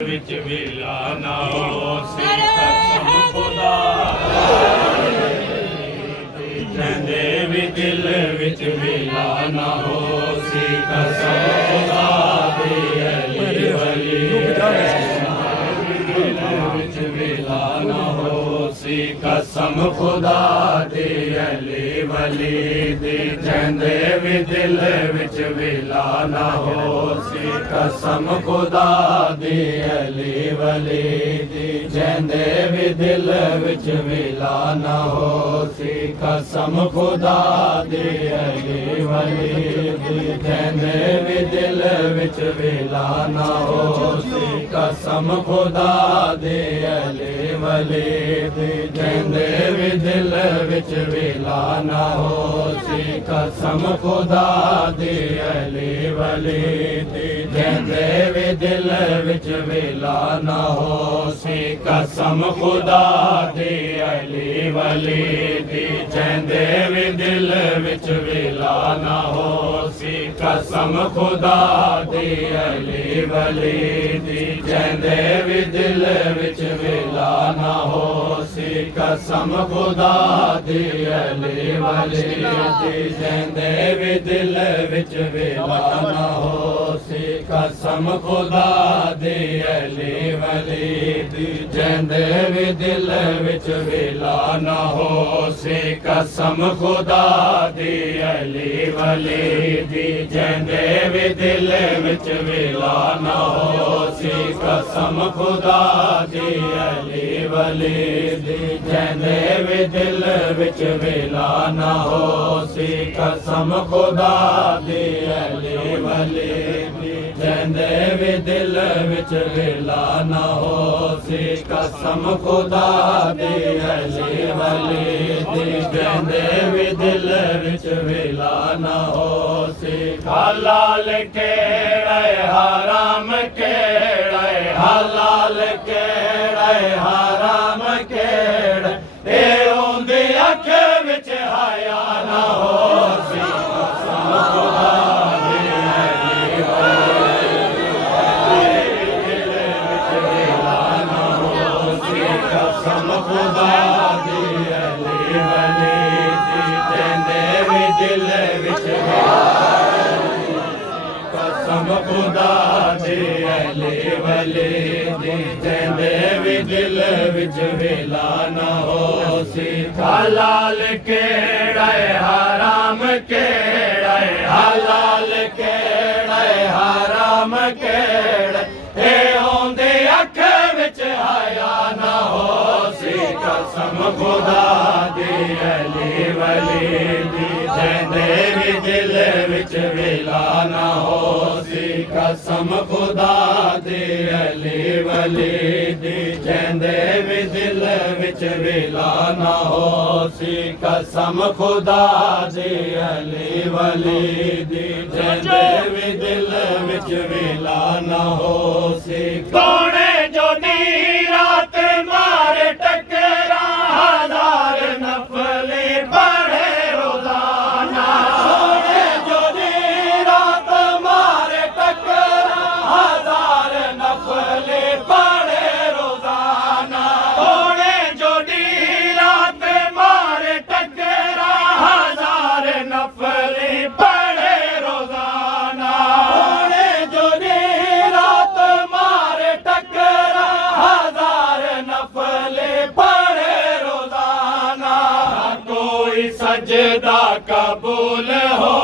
ਵਿੱਚ ਵੇਲਾ ਨਾ ਹੋ ਸੇ ਕਸਮ ਖੁਦਾ ਜਾਂਦੇ ਵੀ ਦਿਲ ਵਿੱਚ ਵੇਲਾ ਨਾ ਹੋ ਸੇ ਕਸਮ ਖੁਦਾ ਦੇ ਅਲੀ ਵਲੀ ਵਿੱਚ ਵੇਲਾ ਨਾ ਹੋ ਸੇ ਕਸਮ ਖੁਦਾ ਦੇ ਅਲੀ ਵਲੀ ਦੇ ਜਾਂਦੇ ਵੀ ਦਿਲ ਵਿੱਚ ਵੇਲਾ ਨਾ ਹੋ ਸੇ ਕਸਮ ਖੁਦਾ ਦੇ ਅਲੀ ਵਲੀ ਦੀ ਜਾਂਦੇ ਵੀ ਦਿਲ ਵਿੱਚ ਵੇਲਾ ਨਾ ਹੋ ਸੇ ਕਸਮ ਖੁਦਾ ਦੇ ਅਲੀ ਵਲੀ ਦੀ ਜਾਂਦੇ ਵੀ ਦਿਲ ਵਿੱਚ ਵੇਲਾ ਨਾ ਹੋ ਸੇ ਕਸਮ ਖੁਦਾ ਦੇ ਅਲੀ ਵਲੀ ਦੀ ਜਾਂਦੇ ਵੀ ਦਿਲ ਵਿੱਚ ਵੇਲਾ ਨਾ ਹੋ ਸੇ ਕਸਮ ਖੁਦਾ ਦੇ ਅਲੀ ਵਲੀ ਦੀ ਜਾਂਦੇ ਵੀ ਦਿਲ ਵਿੱਚ ਵੇਲਾ ਨਾ ਹੋ ਸੇ ਕਸਮ ਖੁਦਾ ਦੇ ਅਲੀ ਵਲੀ ਦੀ ਜਾਂਦੇ ਵੀ ਦਿਲ ਵਿੱਚ ਵੇਲਾ ਨਾ ਹੋ ਸੇ ਕਸਮ ਖੁਦਾ ਦੇ ਅਲੀ ਵਲੀ ਦੀ ਜਾਂਦੇ ਵੀ ਦਿਲ ਵਿੱਚ ਵੇਲਾ ਨਾ ਹੋ ਸੇ ਕਸਮ ਖੁਦਾ ਦੇ ਅਲੀ ਵਲੀ ਦੀ ਜਾਂਦੇ ਵੀ ਦਿਲ ਵਿੱਚ ਵੇਲਾ ਨਾ ਹੋ ਸੇ ਕਸਮ ਖੁਦਾ ਦੇ ਅਲੀ ਵਲੀ ਦੀ ਜਾਂਦੇ ਵੀ ਦਿਲ ਵਿੱਚ ਵੇਲਾ ਨਾ ਹੋ ਸੇ ਕਸਮ ਖੁਦਾ ਦੇ ਅਲੀ ਵਲੀ ਦੀ ਜਾਂਦੇ ਵੀ ਦਿਲ ਵਿੱਚ ਵੇਲਾ ਨਾ ਹੋ ਸੇ ਕਸਮ ਖੁਦਾ ਦੇ ਅਲੀ ਵਲੀ ਦੀ ਜਾਂਦੇ ਵੀ ਦਿਲ ਵਿੱਚ ਵੇਲਾ ਨਾ ਹੋ ਸੇ ਕਸਮ ਖੁਦਾ ਦੇ ਅਲੀ ਵਲੀ ਦੀ ਜਾਂਦੇ ਵੀ ਦਿਲ ਵਿੱਚ ਵੇਲਾ ਨਾ ਹੋ ਸੇ ਕਸਮ ਖੁਦਾ ਦੇ ਅਲੀ ਵਲੀ ਦੀ ਜਾਂਦੇ ਵੀ ਦਿਲ ਵਿੱਚ ਵੇਲਾ ਨਾ ਹੋ ਸੇ ਹਲਾਲ ਕਿਹੜਾ ਹਰਾਮ ਕਿਹੜਾ ਹਲਾਲ ਕਿਹੜਾ ਹਰਾਮ ਕਿਹੜਾ ਇਹ ਉਹਦੇ ਅੱਖ ਵਿੱਚ ਹਾਇਆ ਨਾ ਹੋ ਸੇ ਕਸਮ ਖੁਦਾ ਦੇ ਅਲੀ ਕਸਮ ਖੁਦਾ ਦੇ ਅਲੀ ਵਲੀ ਦੀ ਜਾਂਦੇ ਵੀ ਦਿਲ ਵਿੱਚ ਕਸਮ ਖੁਦਾ ਦੇ ਅਲੀ ਵਲੀ ਦੀ ਜਾਂਦੇ ਵੀ ਦਿਲ ਵਿੱਚ ਵੇਲਾ ਨਾ ਹੋ ਸੇ ਹਲਾਲ ਕਿਹੜਾ ਹਰਾਮ ਕਿਹੜਾ ਹਲਾਲ ਕਿਹੜਾ ਹਰਾਮ ਕਿਹੜਾ ਇਹ ਉਹਦੇ ਅੱਖ ਵਿੱਚ ਆਇਆ ਨਾ ਹੋ ਸੇ ਕਸਮ ਖੁਦਾ ਦੇ ਅਲੀ ਵਲੀ ਦੀ ਜਾਂਦੇ ਵੀ ਦਿਲ ਵਿੱਚ ਵੇਲਾ ਨਾ ਹੋ ਸੇ ਕਸਮ ਖੁਦਾ ਦੇ ਅਲੀ ਵਲੀ ਦੀ ਜਾਂਦੇ ਵੀ ਦਿਲ ਵਿੱਚ ਵੇਲਾ ਨਾ ਹੋ ਸੇ ਕਸਮ ਖੁਦਾ ਦੇ ਅਲੀ ਵਲੀ ਦੀ ਜਾਂਦੇ ਵੀ ਦਿਲ ਵਿੱਚ ਵੇਲਾ ਨਾ ਹੋ ਸੇ ਕੋਣੇ ਜੋ ਨੀ ਰਾਤ ਮਾਰੇ ਟਕਰਾ ਹਜ਼ਾਰ ਨਫਲੇ ਪੜ੍ਹੇ ਰੋਜ਼ਾਨਾ ਕੋਣੇ ਜੋ ਨੀ ਰਾਤ ਮਾਰੇ ਟਕਰਾ ਹਜ਼ਾਰ ਨਫਲੇ ਪੜ੍ਹੇ ਰੋਜ਼ਾਨਾ ਕੋਣੇ ਜੋ ਨੀ ਰਾਤ ਮਾਰੇ ਟਕਰਾ ਹਜ਼ਾਰ ਨਫਲੇ ਪੜ੍ਹੇ ਰੋਜ਼ਾਨਾ ਕੋਣੇ ਜੋ ਨੀ ਰਾਤ ਮਾਰੇ ਟਕਰਾ ਹਜ਼ਾਰ ਨਫਲੇ ਪੜ੍ਹੇ ਰੋਜ਼ਾਨਾ ਕੋਈ ਸਜਦਾ ਕਬੂਲ ਹੋ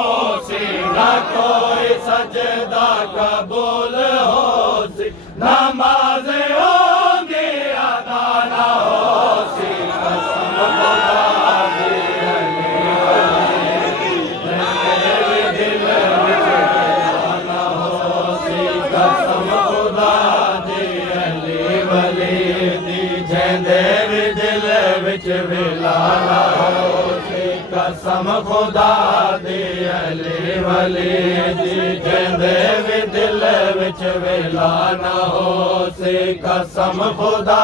ਸੇ ਨਾ ਕੋਈ ਸਜਦਾ ਕਬੂਲ ਹੋ ਸੇ ਨਮਾਜ਼ ਹੋਂਦੀ ਅਦਾ ਨਾ ਹੋ ਸੇ ਕਸਮ ਖੁਦਾ ਦੇ ਅਲੀ ਵਲੀ ਦਿਲ ਵਿੱਚ ਵੇਲਾ ਨਾ ਹੋ ਸੇ ਕਸਮ ਖੁਦਾ ਦੇ ਅਲੀ ਵਲੀ ਦੀ ਜਾਂਦੇ ਵੀ ਦਿਲ ਵਿੱਚ ਵੇਲਾ ਨਾ ਹੋ ਸੇ ਕਸਮ ਖੁਦਾ ਦੇ ਅਲੀ ਵਲੀ ਦੀ ਜਾਂਦੇ ਵੀ ਦਿਲ ਵਿੱਚ ਵੇਲਾ ਨਾ ਹੋ ਸੇ ਕਸਮ ਖੁਦਾ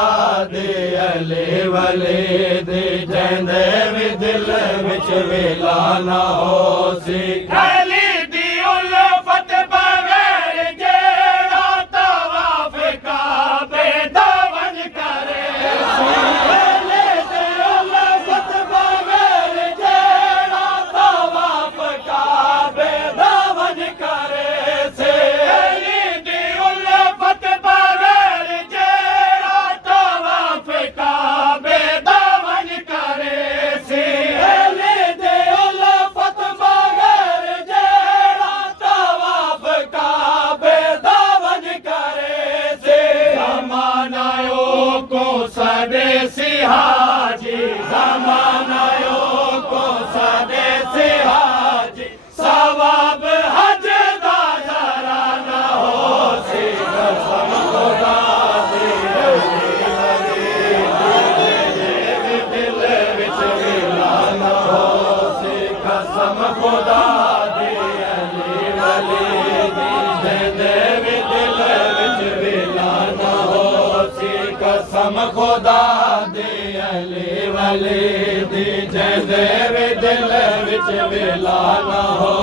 ਦੇ ਅਲੀ ਵਲੀ ਦੀ ਜਾਂਦੇ ਵੀ ਦਿਲ ਵਿੱਚ ਵੇਲਾ ਨਾ ਹੋ ਸੇ ਅਲੀ ਦੀ ਉਲਫਤ ਬਗੈਰ ਜਿਹੜਾ ਤਵਾਫ ਕਰ सदेसी हाजी जमानायो को सदेसी हाजी सवाब हज दा जरा ना हो सी कसम खुदा दी दिल विच विला ना हो सी कसम खुदा दी अली वली दी जिंदे दिल विच विला ना हो सी कसम खुदा दी अली वली दी जिंदे दिल विच विला ना हो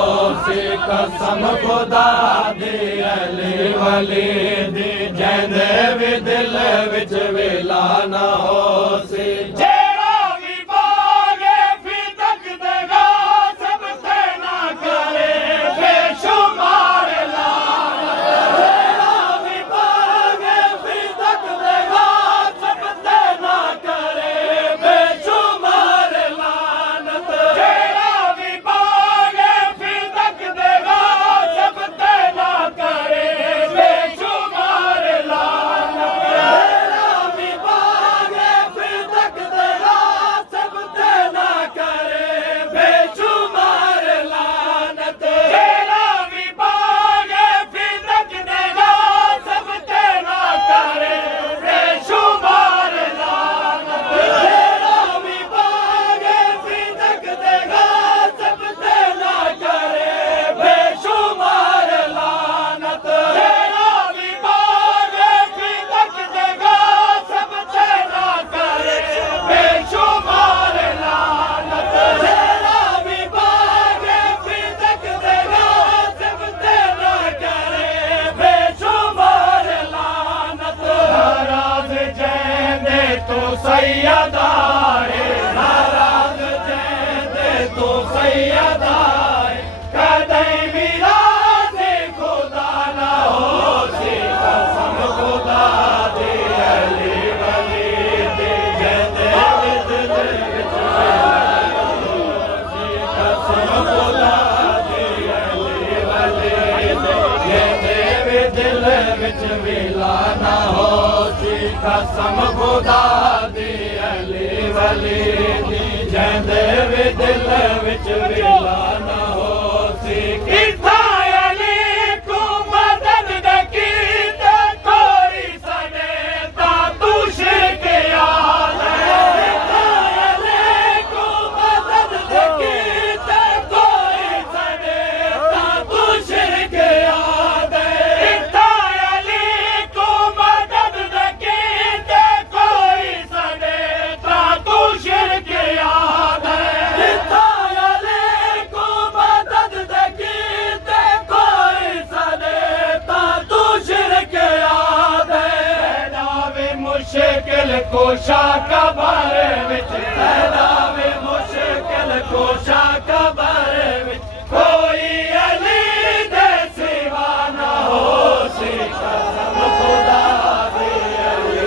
सी कसम खुदा दी अली वली दी जिंदे दिल विच विला ना हो सी जेड़ा भी पागे फिर तक देगा सब ते ना करे बेशुमार लानत जेड़ा भी पागे फिर तक देगा सब ते ना करे बेशुमार लानत जेड़ा भी पागे फिर तक देगा सब ते ना करे बेशुमार लानत जेड़ा भी पागे फिर तक देगा सब ते ना करे बेशुमार लानत जेड़ा भी पागे फिर तक देगा सब ते ना करे बेशुमार लानत जेड़ा भी पागे फिर तक देगा सब ते ना करे बेशुमार लानत जेड़ा भी पागे फिर तक देगा सब ते ना करे बेशुमार लानत जेड़ा भी पागे फिर तक देगा सब ते ना करे बेशुमार लानत नाराज जैंदे तो सैयदा है नाराज जैंदे तो सैयदा है कदई मिराज खुदा ना हो सी कसम खुदा दे अली वली दे जैंदे दिल विच कसम खुदा दे अली वली दे जैंदे दिल विच विला ना हो सी कसम खुदा दे अली वली दी जैंदे दिल विच विला ना हो सी किथा अली को मदद दे कीते कोई सने ता तू शिरक याद है किथा अली को मदद दे कीते कोई सने ता तू शिरक याद है किथा अली को मदद दे कीते कोई सने ता तू शिरक याद है किथा अली को मदद दे कीते कोई सने ता तू शिरक याद है पैदावे मुश्किल कोशा कबर विच पैदावे मुश्किल कोशा कबर विच कोई अली दे सिवा ना हो सी कसम खुदा दे अली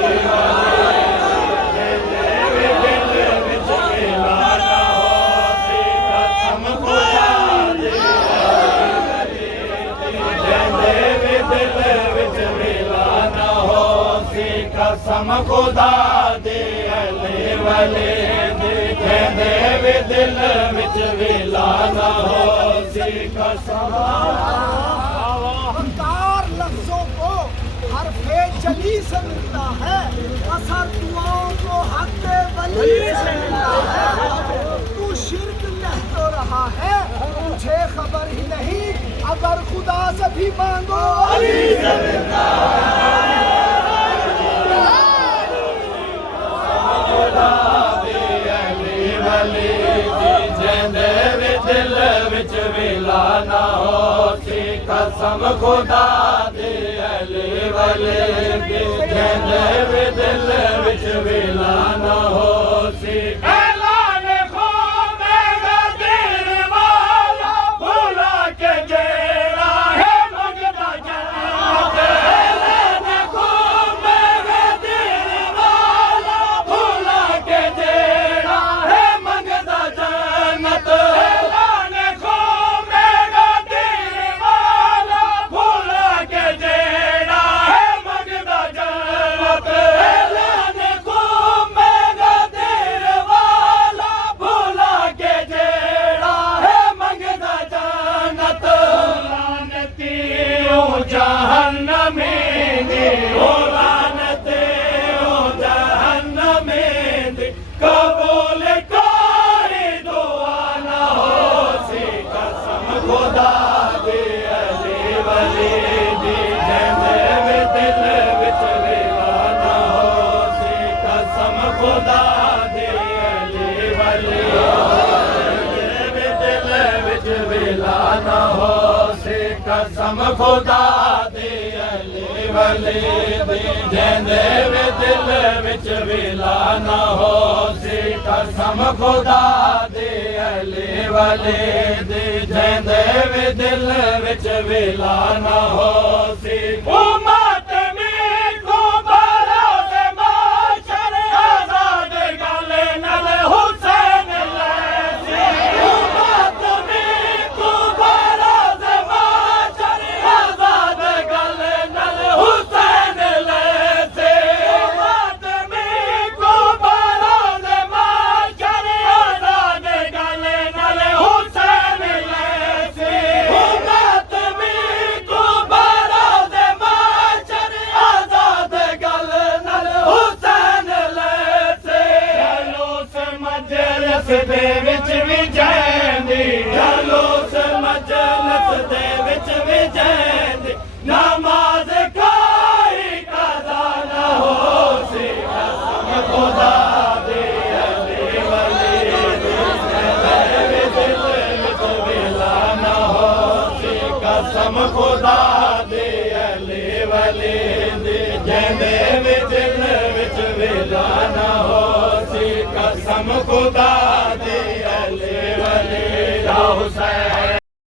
दिल विच विला ना हो सी कसम खुदा दे जिंदे दिल विच विला ना हो सी कसम खुदा दे अली वली दे जिंदे दिल विच विला ना हो सी कसम हकार लफ्जों को हरफे जली से मिलता है असर दुआओं को हक वली से मिलता है तू शिरक कह तो रहा है मुझे खबर ही नहीं अगर खुदा से भी मांगो अली से मिलता खुदा दे अली वली दी जिंदे दिल विच विला ना हो सी कसम खुदा दे अली वली दी जिंदे दिल विच विला ना हो सी ऐलान ख़ुदा गदीर वाला भुला के जेड़ा है मंगदा जन्नत ऐलान ख़ुदा गदीर वाला भुला के जेड़ा है मंगदा जन्नत ऐलान ख़ुदा गदीर वाला भुला के जेड़ा है मंगदा जन्नत ऐलान ख़ुदा ਕਸਮ ਖੁਦਾ ਦੀ ਅਲੀ ਵਲੀ ਦੀ ਜਿੰਦੇ ਵੀ ਦਿਲ ਵਿੱਚ ਵਿਲਾ ਨਾ ਹੋਸੀ ਕਸਮ ਖੁਦਾ ਦੀ ਅਲੀ ਵਲੀ ਦੀ ਜਿੰਦੇ ਵੀ ਦਿਲ ਵਿੱਚ ਵਿਲਾ ਨਾ ਹੋਸੀ ਉਮਤ ਮੇ ਕੋ ਬਰੋਜ਼ ਮਾਸ਼ਰ ਆਜ਼ਾਦ ਗਲ ਨਾਲ ਹੁਸੈਨ ਲੈਸੀ ਉਮਤ ਮੇ ਕੋ ਬਰੋਜ਼ ਮਾਸ਼ਰ ਆਜ਼ਾਦ ਗਲ ਨਾਲ ਹੁਸੈਨ ਲੈਸੀ ਉਮਤ ਮੇ ਕੋ ਬਰੋਜ਼ ਮਾਸ਼ਰ ਆਜ਼ਾਦ ਗਲ ਨਾਲ ਹੁਸੈਨ ਲੈਸੀ ਉਮਤ ਮੇ ਕੋ ਬਰੋਜ਼ ਮਾਸ਼ਰ ਆਜ਼ਾਦ ਗਲ ਨਾਲ ਹੁਸੈਨ ਲੈਸੀ ਜਲੂਸ ਮਜਲਸ ਦੇ ਵਿੱਚ ਵੀ ਜੈਂਦੀ ਜਲੂਸ ਮਜਲਸ ਦੇ ਵਿੱਚ ਵੀ ਜੈਂਦੀ ਨਮਾਜ਼ ਖਾਈ ਕਜ਼ਾ ਨਾ ਹੋਸੀ ਕਸਮ ਖੁਦਾ ਦੀ ਅਲੀ ਵਲੀ ਦੀ ਜਿੰਦੇ ਦਿਲ ਵਿੱਚ ਵਿਲਾ ਨਾ ਹੋਸੀ ਕਸਮ ਖੁਦਾ ਦੀ ਅਲੀ ਵਲੀ ਦੀ ਜਿੰਦੇ ਦਿਲ ਵਿੱਚ ਵਿਲਾ ਨਾ ਹੋਸੀ ਕਸਮ ਖੁਦਾ ਦੀ